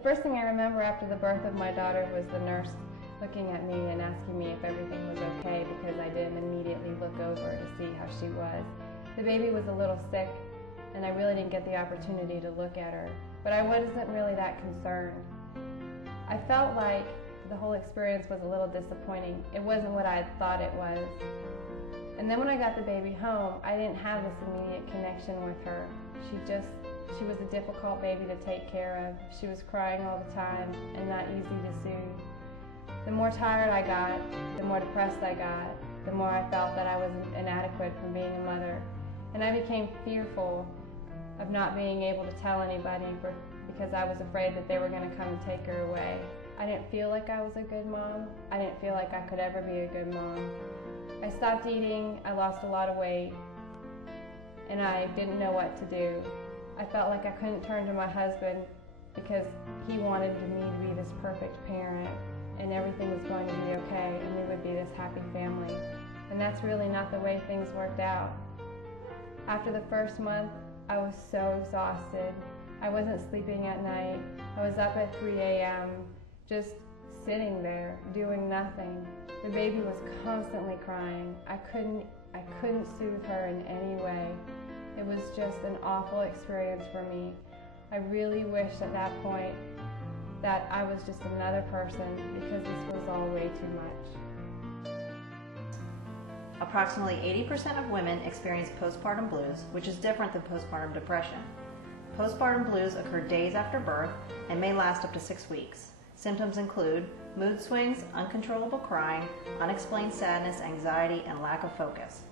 The first thing I remember after the birth of my daughter was the nurse looking at me and asking me if everything was okay, because I didn't immediately look over to see how she was. The baby was a little sick, and I really didn't get the opportunity to look at her, but I wasn't really that concerned. I felt like the whole experience was a little disappointing. It wasn't what I thought it was. And then when I got the baby home, I didn't have this immediate connection with her. She was a difficult baby to take care of. She was crying all the time and not easy to soothe. The more tired I got, the more depressed I got, the more I felt that I was inadequate for being a mother. And I became fearful of not being able to tell anybody because I was afraid that they were going to come and take her away. I didn't feel like I was a good mom. I didn't feel like I could ever be a good mom. I stopped eating, I lost a lot of weight, and I didn't know what to do. I felt like I couldn't turn to my husband because he wanted me to be this perfect parent and everything was going to be okay and we would be this happy family. And that's really not the way things worked out. After the first month, I was so exhausted. I wasn't sleeping at night. I was up at 3 a.m. just sitting there doing nothing. The baby was constantly crying. I couldn't soothe her in any way. It was just an awful experience for me. I really wished at that point that I was just another person because this was all way too much. Approximately 80% of women experience postpartum blues, which is different than postpartum depression. Postpartum blues occur days after birth and may last up to 6 weeks. Symptoms include mood swings, uncontrollable crying, unexplained sadness, anxiety, and lack of focus.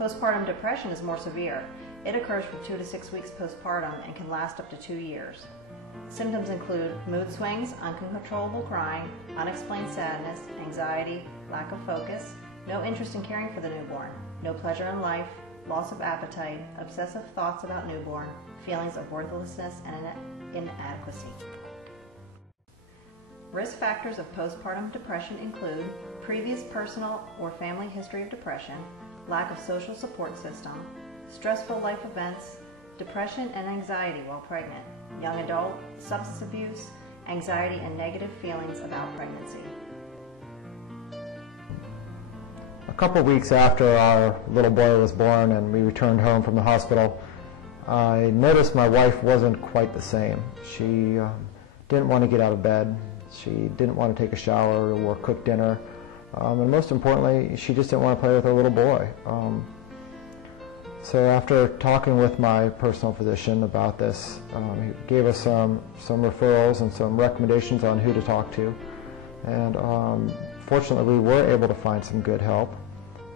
Postpartum depression is more severe. It occurs from 2 to 6 weeks postpartum and can last up to 2 years. Symptoms include mood swings, uncontrollable crying, unexplained sadness, anxiety, lack of focus, no interest in caring for the newborn, no pleasure in life, loss of appetite, obsessive thoughts about newborn, feelings of worthlessness and inadequacy. Risk factors of postpartum depression include previous personal or family history of depression, lack of social support system, stressful life events, depression and anxiety while pregnant, young adult, substance abuse, anxiety and negative feelings about pregnancy. A couple weeks after our little boy was born and we returned home from the hospital, I noticed my wife wasn't quite the same. She didn't want to get out of bed. She didn't want to take a shower or cook dinner. And most importantly, she just didn't want to play with her little boy. So after talking with my personal physician about this, he gave us some referrals and some recommendations on who to talk to. And fortunately, we were able to find some good help.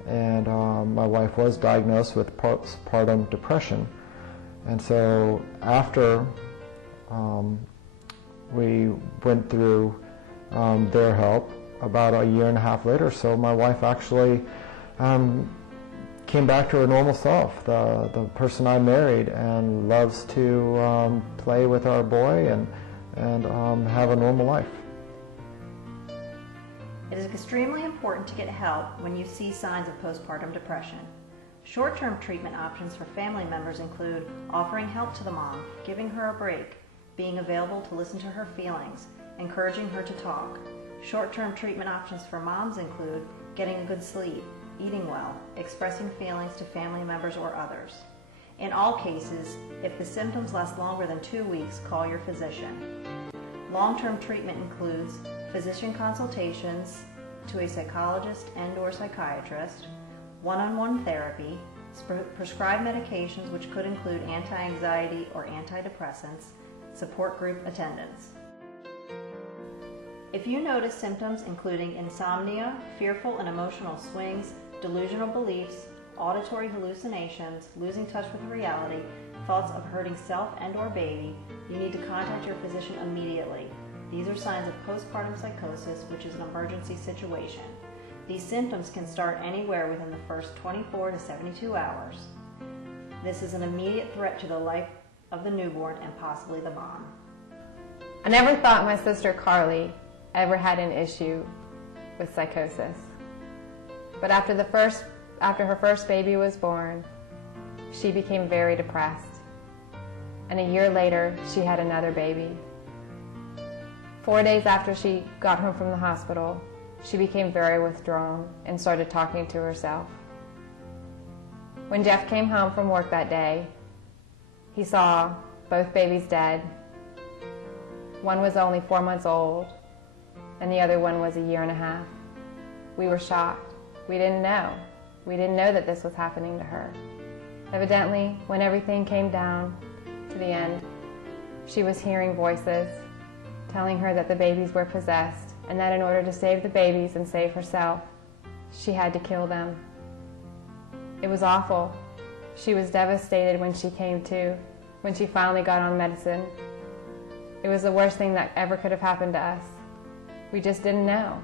And my wife was diagnosed with postpartum depression. And so after we went through their help, about a year and a half later, so my wife actually came back to her normal self, the person I married, and loves to play with our boy and have a normal life. It is extremely important to get help when you see signs of postpartum depression. Short-term treatment options for family members include offering help to the mom, giving her a break, being available to listen to her feelings, encouraging her to talk. Short-term treatment options for moms include getting a good sleep, eating well, expressing feelings to family members or others. In all cases, if the symptoms last longer than 2 weeks, call your physician. Long-term treatment includes physician consultations to a psychologist and/or psychiatrist, one-on-one therapy, prescribed medications which could include anti-anxiety or antidepressants, support group attendance. If you notice symptoms including insomnia, fearful and emotional swings, delusional beliefs, auditory hallucinations, losing touch with reality, thoughts of hurting self and/or baby, you need to contact your physician immediately. These are signs of postpartum psychosis, which is an emergency situation. These symptoms can start anywhere within the first 24 to 72 hours. This is an immediate threat to the life of the newborn and possibly the mom. I never thought my sister Carly ever had an issue with psychosis. But after her first baby was born, she became very depressed. And a year later, she had another baby. 4 days after she got home from the hospital, she became very withdrawn and started talking to herself. When Jeff came home from work that day, he saw both babies dead. One was only 4 months old, and the other one was 1.5 years. We were shocked. We didn't know. We didn't know that this was happening to her. Evidently, when everything came down to the end, she was hearing voices telling her that the babies were possessed, and that in order to save the babies and save herself, she had to kill them. It was awful. She was devastated when she came to, when she finally got on medicine. It was the worst thing that ever could have happened to us. We just didn't know.